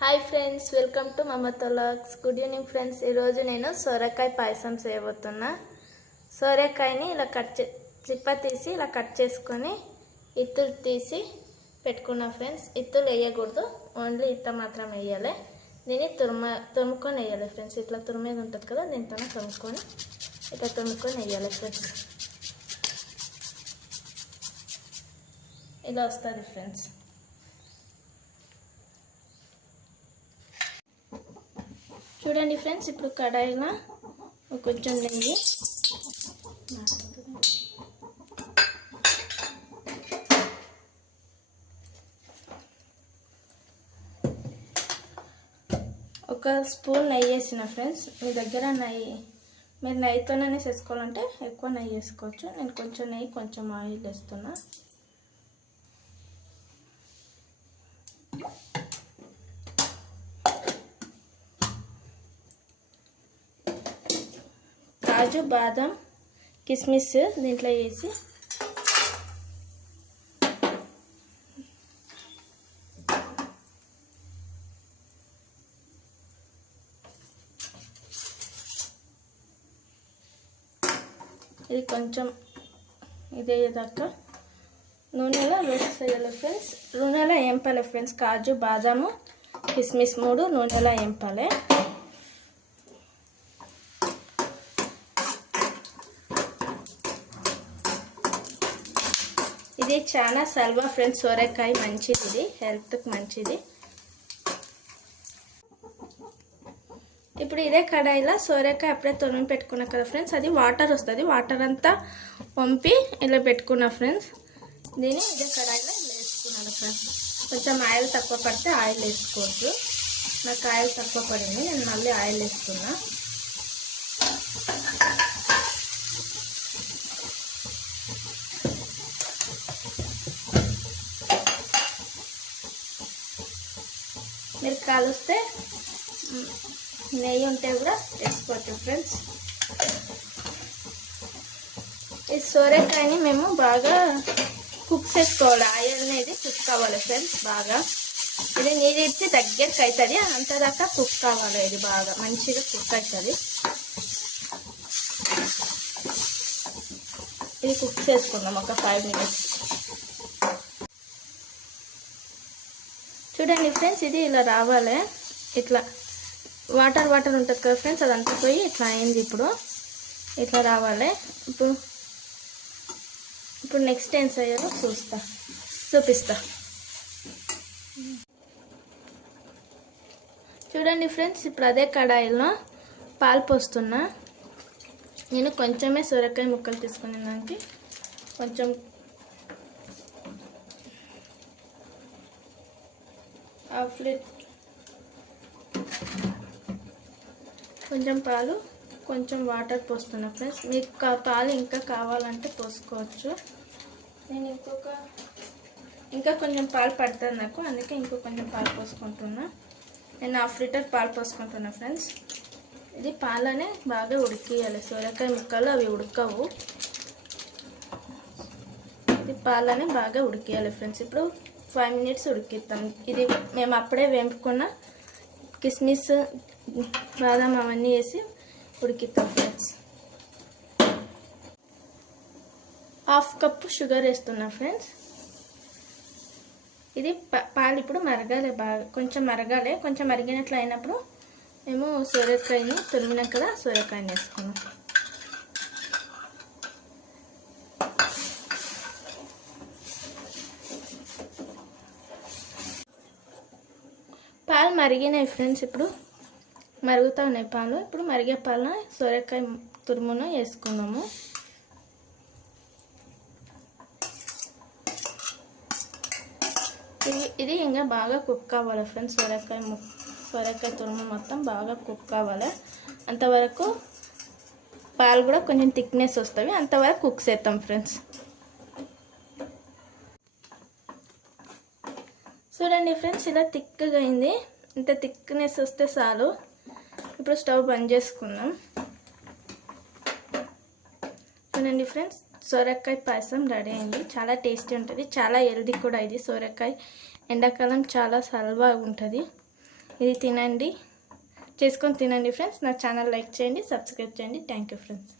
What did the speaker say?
Hi friends welcome to మమతలాక్స్ good evening friends. ఈరోజు నేను సొరకాయ పాయసం చేయబోతున్నా. సొరకాయని ఇలా కట్ చే చిప్ప తీసి ఇలా కట్ చేసుకొని ఇత్తులు తీసి పెట్టుకున్నా ఫ్రెండ్స్. ఇత్తులు వేయకూడదు. ఓన్లీ ఇత్త మాత్రం వేయాలి. దీన్ని తురుమ తురుముకొని వేయాలి ఫ్రెండ్స్. ఇట్లా తురిమేది ఉంటుంది కదా దీంతో తురుముకొని ఇట్లా తురుముకొని వేయాలి ఫ్రెండ్స్. ఇలా వస్తుంది ఫ్రెండ్స్. చూడండి ఫ్రెండ్స్ ఇప్పుడు కడాయిలో కొంచెం నెయ్యి. ఒక స్పూన్ నెయ్యి వేసిన ఫ్రెండ్స్ మీ దగ్గర నెయ్యి మీరు నెయ్యితోనే వేసుకోవాలంటే ఎక్కువ నెయ్యి వేసుకోవచ్చు. నేను కొంచెం నెయ్యి కొంచెం ఆయిల్ వేస్తున్నా. కాజు బాదం కిస్మిస్ దీంట్లో వేసి ఇది కొంచెం ఇదేదాకా నూనెలో రోస్ట్ చేయాలి ఫ్రెండ్స్ నూనెలో ఏంపాలి ఫ్రెండ్స్ కాజు బాదాము కిస్మిస్ మూడు నూనెలో ఏంపాలి ఇది చాలా సల్వా ఫ్రెండ్స్ సోరకాయ మంచిది ఇది హెల్త్కి మంచిది. ఇప్పుడు ఇదే కడాయిలో సోరకాయ అప్పుడే తొలిమి పెట్టుకున్నా కదా ఫ్రెండ్స్ అది వాటర్ వస్తుంది. వాటర్ అంతా పంపి ఇలా పెట్టుకున్నా ఫ్రెండ్స్. దీన్ని ఇదే కడాయిలో ఇలా వేసుకున్నాను ఫ్రెండ్స్. కొంచెం ఆయిల్ తక్కువ పడితే ఆయిల్ వేసుకోవచ్చు. నాకు ఆయిల్ తక్కువ పడింది నేను మళ్ళీ ఆయిల్ వేసుకున్నా. మీరు కాలుస్తే నెయ్యి ఉంటే కూడా వేసుకోవచ్చు ఫ్రెండ్స్ ఈ సోరేకాయని మేము బాగా కుక్ చేసుకోవాలి. ఆయిల్ అనేది కుక్ కావాలి ఫ్రెండ్స్ బాగా. ఇది నీరు ఇచ్చి దగ్గరికి అవుతుంది అంతదాకా కుక్ కావాలి ఇది బాగా. మంచిగా కుక్ అవుతుంది. ఇది కుక్ చేసుకుందాం ఒక ఫైవ్ మినిట్స్ చూడండి ఫ్రెండ్స్ ఇది ఇలా రావాలి. ఇట్లా వాటర్ వాటర్ ఉంటుంది కదా ఫ్రెండ్స్ అదంతా పోయి ఇట్లా అయింది ఇప్పుడు. ఇట్లా రావాలి. ఇప్పుడు ఇప్పుడు నెక్స్ట్ ఏం చేయాలో చూస్తా చూపిస్తా. చూడండి ఫ్రెండ్స్ ఇప్పుడు అదే కడాయిలో పాలు పోస్తున్నా. నేను కొంచెమే సొరకాయ ముక్కలు తీసుకునే దానికి. కొంచెం హాఫ్ లీట్ కొంచెం పాలు కొంచెం వాటర్ పోస్తున్నా ఫ్రెండ్స్. మీకు పాలు ఇంకా కావాలంటే పోసుకోవచ్చు. నేను ఇంకొక ఇంకా కొంచెం పాలు పడుతుంది నాకు. అందుకే ఇంకో కొంచెం పాలు పోసుకుంటున్నా. నేను హాఫ్ లీటర్ పాలు పోసుకుంటున్నా ఫ్రెండ్స్. ఇది పాలనే బాగా ఉడికియాలి. సొరకాయ ముక్కలు అవి ఉడకవు. ఇది పాలనే బాగా ఉడికియాలి ఫ్రెండ్స్. ఇప్పుడు ఫైవ్ మినిట్స్ ఉడికిస్తాం ఇది మేము అప్పుడే వేపుకున్న కిస్మిస్ బాదం అవన్నీ వేసి ఉడికిస్తాం ఫ్రెండ్స్ హాఫ్ కప్పు షుగర్ వేస్తున్నా ఫ్రెండ్స్ ఇది పాలు ఇప్పుడు మరగాలి బాగా. కొంచెం మరగాలి. కొంచెం మరిగినట్లు అయినప్పుడు మేము సూర్యకాయని తురిమినాం కదా సూర్యకాయని వేసుకున్నాం పాలు మరిగినాయి ఫ్రెండ్స్ ఇప్పుడు మరుగుతూ ఉన్నాయి పాలు. ఇప్పుడు మరిగే పాలన సొరకాయ తురుమును వేసుకున్నాము. ఇది ఇది ఇంకా బాగా కుక్ కావాలి ఫ్రెండ్స్. సొరకాయ ము సొరకాయ తురుము మొత్తం బాగా కుక్ కావాలి. అంతవరకు పాలు కూడా కొంచెం థిక్నెస్ వస్తుంది అంతవరకు కుక్ చేస్తాం ఫ్రెండ్స్. చూడండి ఫ్రెండ్స్ ఇలా థిక్గా అయింది. ఇంత థిక్నెస్ వస్తే చాలు. ఇప్పుడు స్టవ్ బంద్ చేసుకుందాం. చూడండి ఫ్రెండ్స్ సొరకాయ పాయసం రెడీ అయింది. చాలా టేస్టీ ఉంటుంది. చాలా హెల్దీ కూడా ఇది సొరకాయ. ఎండాకాలం చాలా సల్వా ఉంటుంది. ఇది తినండి. చేసుకొని తినండి ఫ్రెండ్స్. నా ఛానల్ లైక్ చేయండి సబ్స్క్రైబ్ చేయండి. Thank you friends.